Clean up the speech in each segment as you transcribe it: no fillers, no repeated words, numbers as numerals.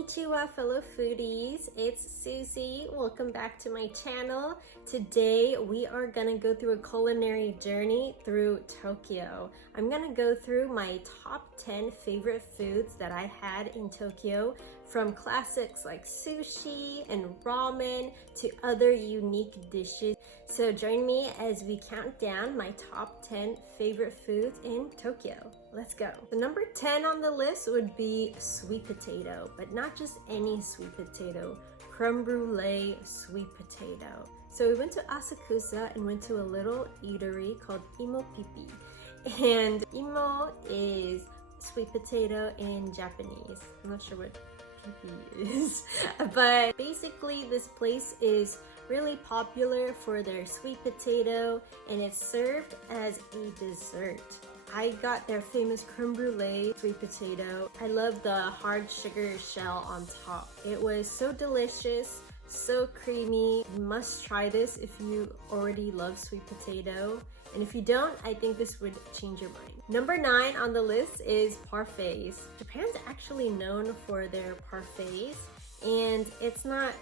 Konnichiwa, fellow foodies. It's Susie. Welcome back to my channel. Today we are gonna go through a culinary journey through Tokyo. I'm gonna go through my top 10 favorite foods that I had in Tokyo, from classics like sushi and ramen to other unique dishes. So join me as we count down my top 10 favorite foods in Tokyo. Let's go. The number 10 on the list would be sweet potato, but not just any sweet potato, creme brulee sweet potato. So we went to Asakusa and went to a little eatery called Imo Pipi. And imo is sweet potato in Japanese. I'm not sure what pipi is, but basically this place is really popular for their sweet potato and it's served as a dessert. I got their famous creme brulee sweet potato. I love the hard sugar shell on top. It was so delicious, so creamy. You must try this if you already love sweet potato. And if you don't, I think this would change your mind. Number 9 on the list is parfaits. Japan's actually known for their parfaits, and it's not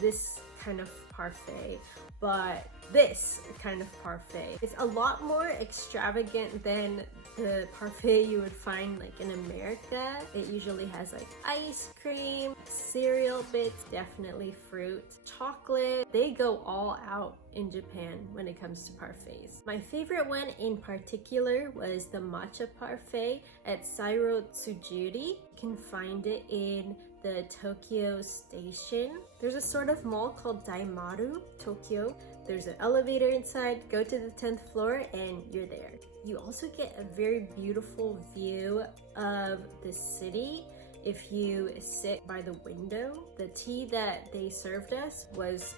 this kind of parfait, but this kind of parfait. It's a lot more extravagant than the parfait you would find like in America. It usually has like ice cream, cereal bits, definitely fruit, chocolate. They go all out in Japan when it comes to parfaits. My favorite one in particular was the matcha parfait at Sairo Tsujuri. You can find it in the Tokyo station. There's a sort of mall called Daimaru, Tokyo. There's an elevator inside, go to the 10th floor and you're there. You also get a very beautiful view of the city if you sit by the window. The tea that they served us was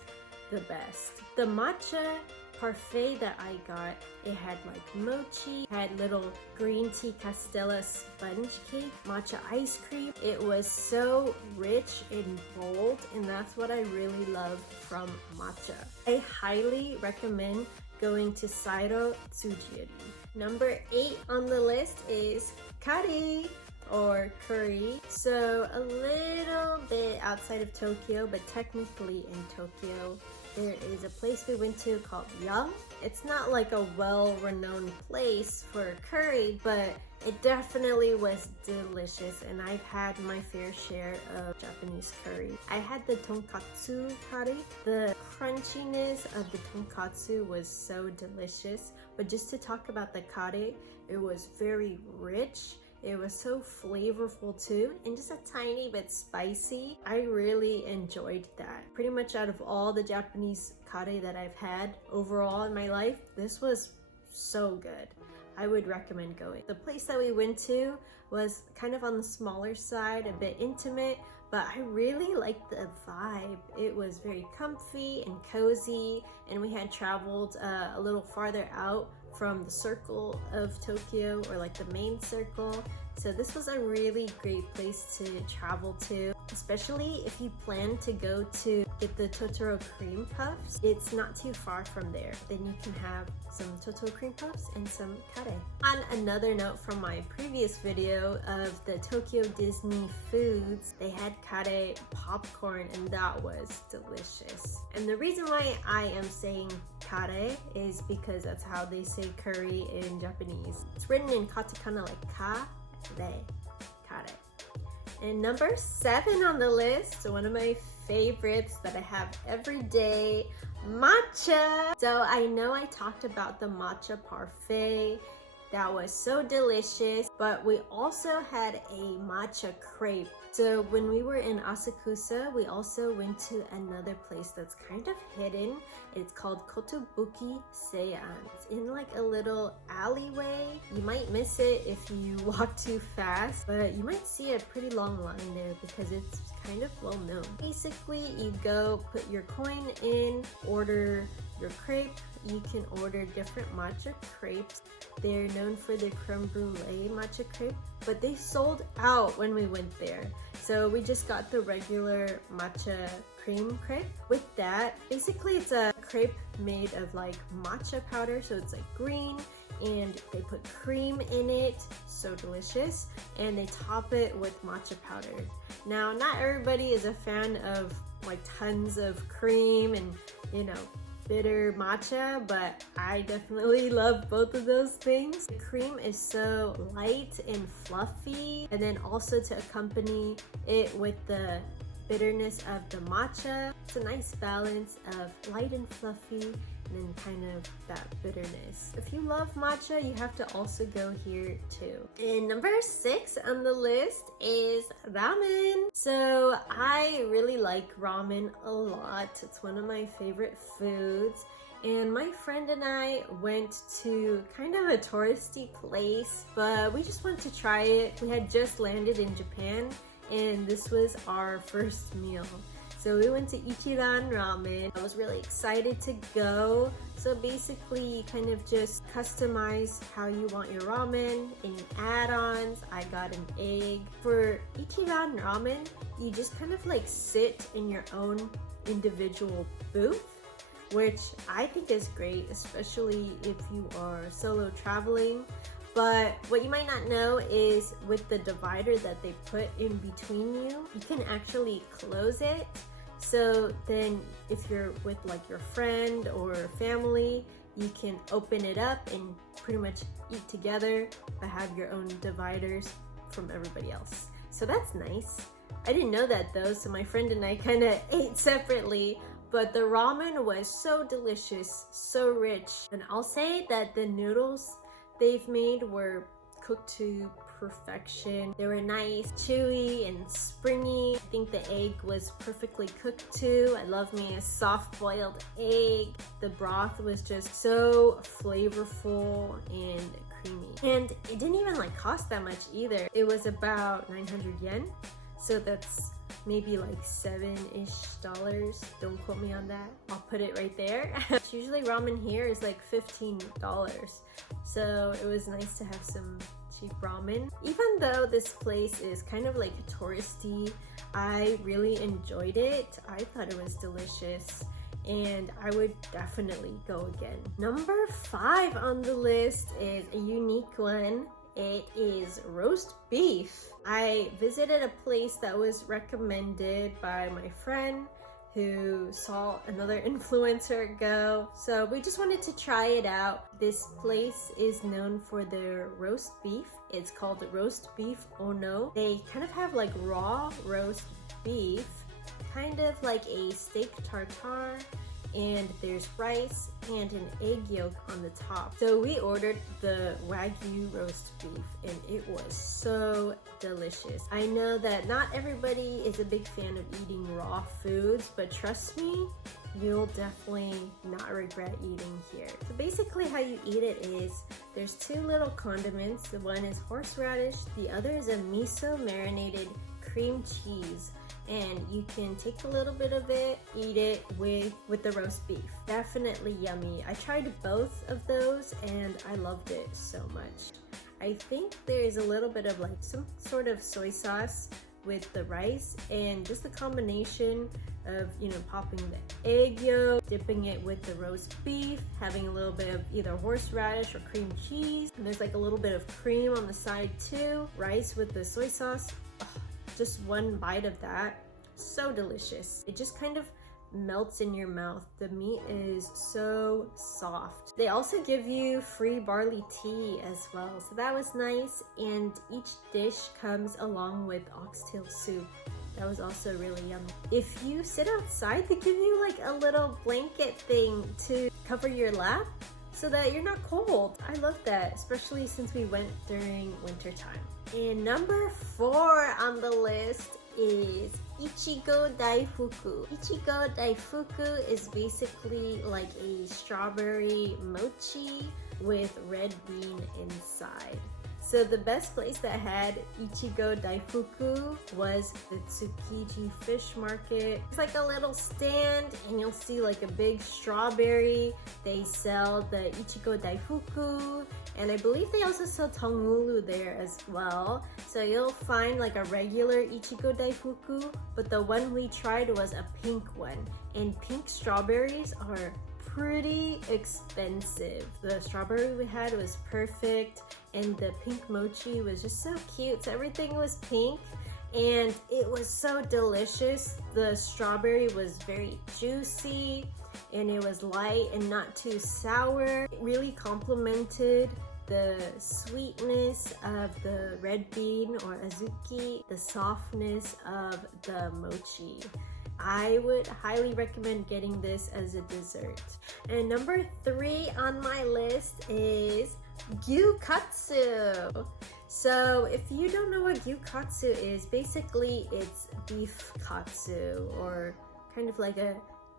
the best. The matcha parfait that I got, it had like mochi, had little green tea castella sponge cake, matcha ice cream. It was so rich and bold, and that's what I really love from matcha. I highly recommend going to Sairo Tsujiri. Number 8 on the list is curry or curry. So a little bit outside of Tokyo, but technically in Tokyo, there is a place we went to called Young. It's not like a well-renowned place for curry, but it definitely was delicious, and I've had my fair share of Japanese curry. I had the tonkatsu curry. The crunchiness of the tonkatsu was so delicious, but just to talk about the curry, it was very rich. It was so flavorful too, and just a tiny bit spicy. I really enjoyed that. Pretty much out of all the Japanese curry that I've had overall in my life, this was so good. I would recommend going. The place that we went to was kind of on the smaller side, a bit intimate, but I really liked the vibe. It was very comfy and cozy, and we had traveled a little farther out from the circle of Tokyo, or like the main circle. So this was a really great place to travel to, especially if you plan to go to get the Totoro cream puffs. It's not too far from there. Then you can have some Totoro cream puffs and some curry. On another note from my previous video of the Tokyo Disney foods, they had curry popcorn, and that was delicious. And the reason why I am saying curry is because that's how they say curry in Japanese. It's written in katakana like ka, re, curry. And number 7 on the list, one of my favorites that I have every day, matcha. So I know I talked about the matcha parfait. That was so delicious, but we also had a matcha crepe. So when we were in Asakusa, we also went to another place that's kind of hidden. It's called Kotobuki Seian. It's in like a little alleyway. You might miss it if you walk too fast, but you might see a pretty long line there because it's kind of well known. Basically, you go put your coin in, order your crepe. You can order different matcha crepes. They're known for the creme brulee matcha crepe, but they sold out when we went there. So we just got the regular matcha cream crepe. With that, basically it's a crepe made of like matcha powder, so it's like green, and they put cream in it, so delicious, and they top it with matcha powder. Now, not everybody is a fan of like tons of cream and, you know, bitter matcha, but I definitely love both of those things. The cream is so light and fluffy, and then also to accompany it with the bitterness of the matcha, it's a nice balance of light and fluffy and then kind of that bitterness. If you love matcha, you have to also go here too. And number 6 on the list is ramen. So I really like ramen a lot. It's one of my favorite foods. And my friend and I went to kind of a touristy place, but we just wanted to try it. We had just landed in Japan, and this was our first meal. So we went to Ichiran Ramen. I was really excited to go. So basically you kind of just customize how you want your ramen, any add-ons. I got an egg. For Ichiran Ramen, you just kind of like sit in your own individual booth, which I think is great, especially if you are solo traveling. But what you might not know is with the divider that they put in between you, you can actually close it. So then if you're with like your friend or family, you can open it up and pretty much eat together, but have your own dividers from everybody else. So that's nice. I didn't know that though, so my friend and I kind of ate separately. But the ramen was so delicious, so rich. And I'll say that the noodles they've made were cooked to perfection. They were nice, chewy, and springy. I think the egg was perfectly cooked too. I love me a soft-boiled egg. The broth was just so flavorful and creamy. And it didn't even like cost that much either. It was about 900 yen. So that's maybe like $7-ish. Don't quote me on that. I'll put it right there. Usually ramen here is like $15. So it was nice to have some cheap ramen. Even though this place is kind of like touristy, I really enjoyed it. I thought it was delicious and I would definitely go again. Number 5 on the list is a unique one. It is roast beef. I visited a place that was recommended by my friend who saw another influencer go. So we just wanted to try it out. This place is known for their roast beef. It's called Roast Beef Ono. They kind of have like raw roast beef, kind of like a steak tartare, and there's rice and an egg yolk on the top. So we ordered the Wagyu roast beef and it was so delicious. I know that not everybody is a big fan of eating raw foods, but trust me, you'll definitely not regret eating here. So basically how you eat it is, there's 2 little condiments. The one is horseradish, the other is a miso marinated cream cheese. And you can take a little bit of it, eat it with the roast beef. Definitely yummy. I tried both of those and I loved it so much. I think there's a little bit of like some sort of soy sauce with the rice, and just the combination of, you know, popping the egg yolk, dipping it with the roast beef, having a little bit of either horseradish or cream cheese. And there's like a little bit of cream on the side too. Rice with the soy sauce. Just one bite of that, so delicious. It just kind of melts in your mouth. The meat is so soft. They also give you free barley tea as well, so that was nice. And each dish comes along with oxtail soup. That was also really yummy. If you sit outside, they give you like a little blanket thing to cover your lap so that you're not cold. I love that, especially since we went during winter time. And number 4 on the list is Ichigo Daifuku. Ichigo Daifuku is basically like a strawberry mochi with red bean inside. So the best place that had Ichigo Daifuku was the Tsukiji fish market. It's like a little stand and you'll see like a big strawberry. They sell the Ichigo Daifuku, and I believe they also sell tongulu there as well. So you'll find like a regular Ichigo Daifuku, but the one we tried was a pink one. And pink strawberries are pretty expensive. The strawberry we had was perfect, and the pink mochi was just so cute. So everything was pink, and it was so delicious. The strawberry was very juicy, and it was light and not too sour. It really complemented the sweetness of the red bean or azuki, the softness of the mochi. I would highly recommend getting this as a dessert. And number 3 on my list is Gyu Katsu. So if you don't know what Gyu Katsu is, basically it's beef katsu, or kind of like a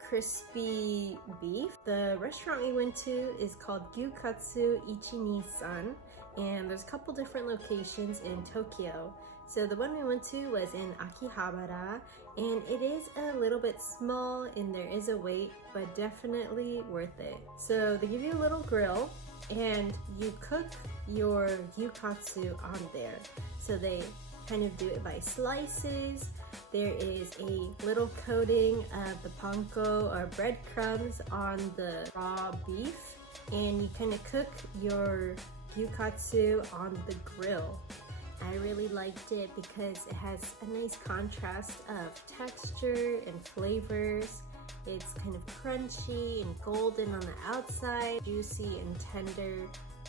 crispy beef. The restaurant we went to is called Gyu Katsu Ichiran, and there's a couple different locations in Tokyo. So the one we went to was in Akihabara, and it is a little bit small and there is a wait, but definitely worth it. So they give you a little grill and you cook your Gyu Katsu on there. So they kind of do it by slices. There is a little coating of the panko or breadcrumbs on the raw beef, and you kind of cook your Gyu Katsu on the grill. I really liked it because it has a nice contrast of texture and flavors. It's kind of crunchy and golden on the outside, juicy and tender,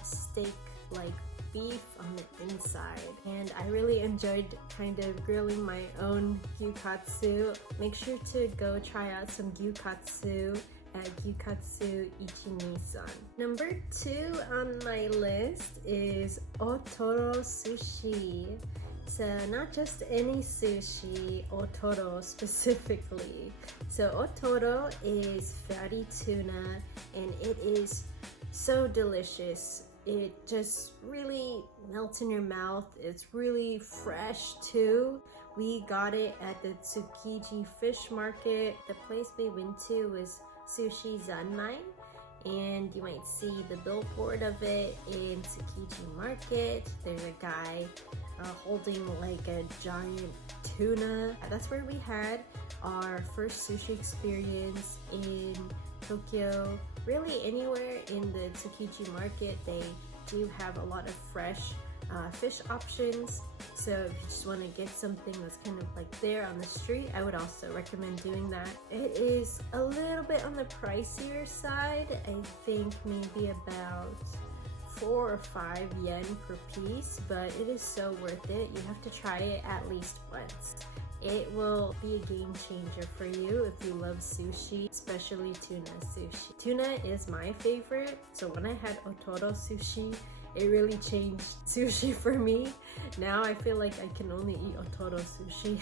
steak-like beef on the inside. And I really enjoyed kind of grilling my own Gyu Katsu. Make sure to go try out some Gyu Katsu at Gyu Katsu Ichiran. Number 2 on my list is Otoro Sushi. So not just any sushi, Otoro specifically. So Otoro is fatty tuna, and it is so delicious. It just really melts in your mouth. It's really fresh too. We got it at the Tsukiji fish market. The place we went to was Sushi Zanmai, and you might see the billboard of it in Tsukiji Market. There's a guy holding like a giant tuna. That's where we had our first sushi experience in Tokyo. Really anywhere in the Tsukiji Market, they do have a lot of fresh fish options. So if you just want to get something that's kind of like there on the street, I would also recommend doing that. It is a little bit on the pricier side. I think maybe about 4 or 5 yen per piece, but it is so worth it. You have to try it at least once. It will be a game changer for you if you love sushi, especially tuna sushi. Tuna is my favorite, so when I had Otoro Sushi, it really changed sushi for me. Now I feel like I can only eat Otoro Sushi.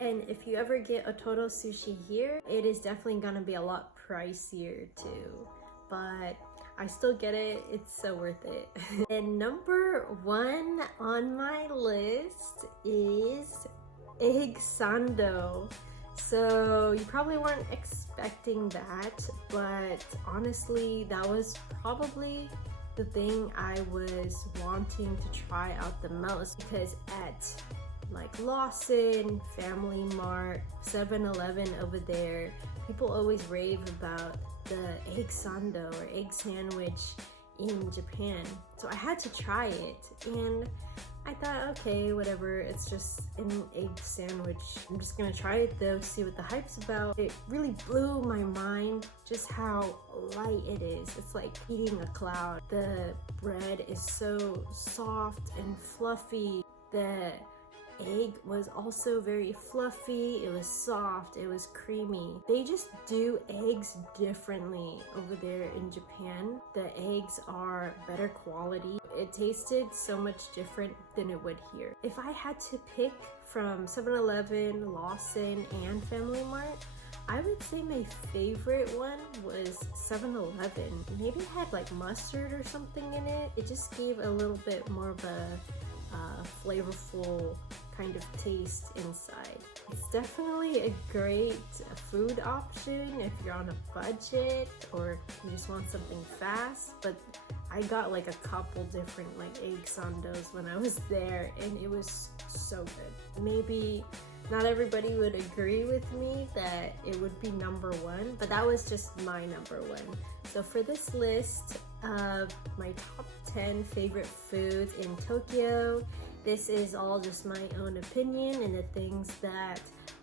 And if you ever get Otoro Sushi here, it is definitely gonna be a lot pricier too. But I still get it, it's so worth it. And number 1 on my list is egg sando. So you probably weren't expecting that, but honestly, that was probably the thing I was wanting to try out the most, because at like Lawson, Family Mart, 7-Eleven over there, people always rave about the egg sando or egg sandwich in Japan. So I had to try it, and I thought, okay, whatever, it's just an egg sandwich. I'm just gonna try it though, see what the hype's about. It really blew my mind just how light it is. It's like eating a cloud. The bread is so soft and fluffy. The egg was also very fluffy, it was soft, it was creamy. They just do eggs differently over there in Japan. The eggs are better quality. It tasted so much different than it would here. If I had to pick from 7-Eleven, Lawson, and Family Mart, I would say my favorite one was 7-Eleven. Maybe it had like mustard or something in it. It just gave a little bit more of a flavorful kind of taste inside. It's definitely a great food option if you're on a budget or you just want something fast, but I got like a couple different like egg sandos when I was there, and it was so good. Maybe Not everybody would agree with me that it would be number one, but that was just my number one. So for this list of my top 10 favorite foods in Tokyo, this is all just my own opinion and the things that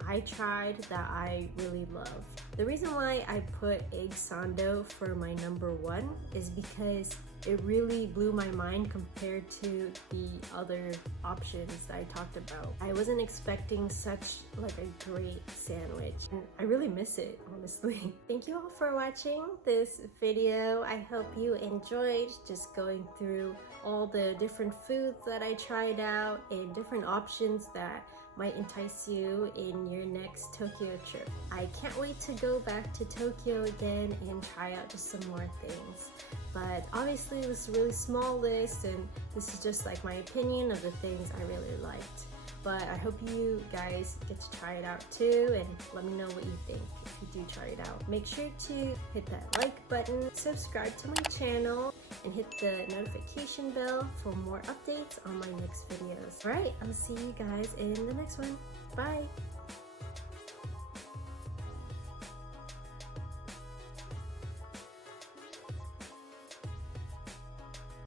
I tried that I really love. The reason why I put egg sando for my number one is because it really blew my mind compared to the other options that I talked about. I wasn't expecting such like a great sandwich, and I really miss it, honestly. Thank you all for watching this video. I hope you enjoyed just going through all the different foods that I tried out and different options that might entice you in your next Tokyo trip. I can't wait to go back to Tokyo again and try out just some more things. But obviously this is a really small list and this is just like my opinion of the things I really liked. But I hope you guys get to try it out too, and let me know what you think if you do try it out. Make sure to hit that like button, subscribe to my channel, and hit the notification bell for more updates on my next videos. Alright, I'll see you guys in the next one. Bye!